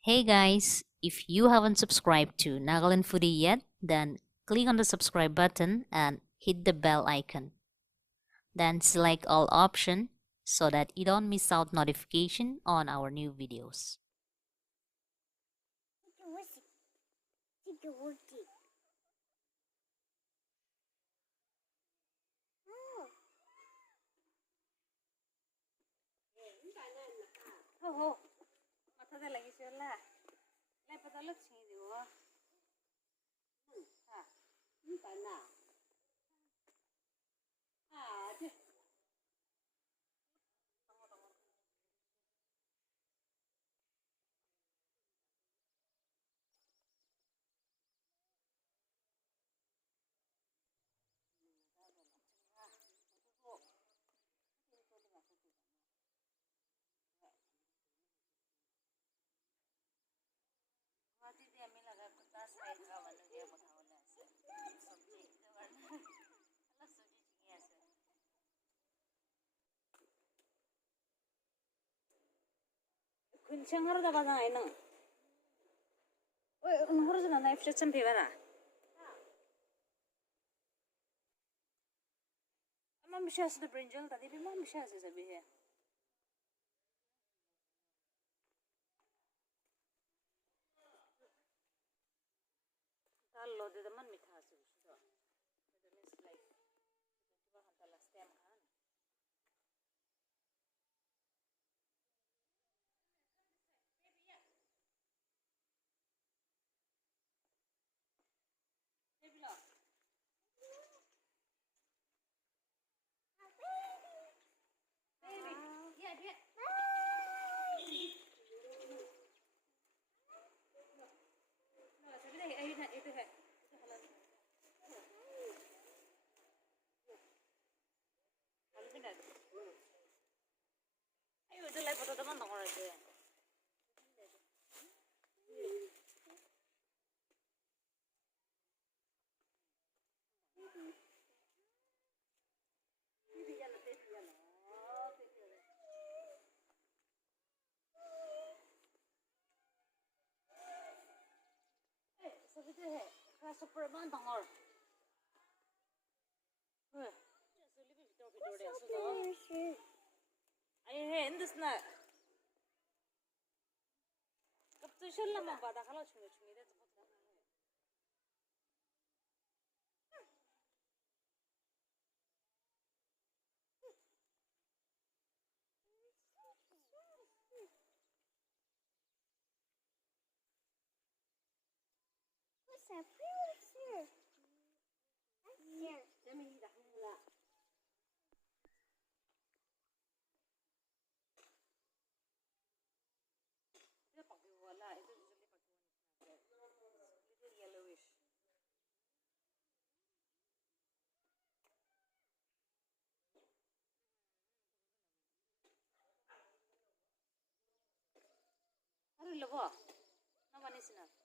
Hey guys, if you haven't subscribed to Nagaland Foodie yet, then click on the subscribe button and hit the bell icon. Then select all option so that you don't miss out notification on our new videos. 근창하다 바다 아이는 왜 흐르지나 나 입시 좀 비가나 아마 미샤스도 브린젤 다디 비마 미샤스 사비해 달로 데만 미타스 부시도 that means like diba hanta last time kan ayo itu live foto teman dong orang itu sabi itu he kelas super banget dong orang ayo he endus na kaptu shalla ma bada khala chungi chungi de what's that here let me dah mula itu pakai wala itu usually pakai little yellowish aduh lobo na manis na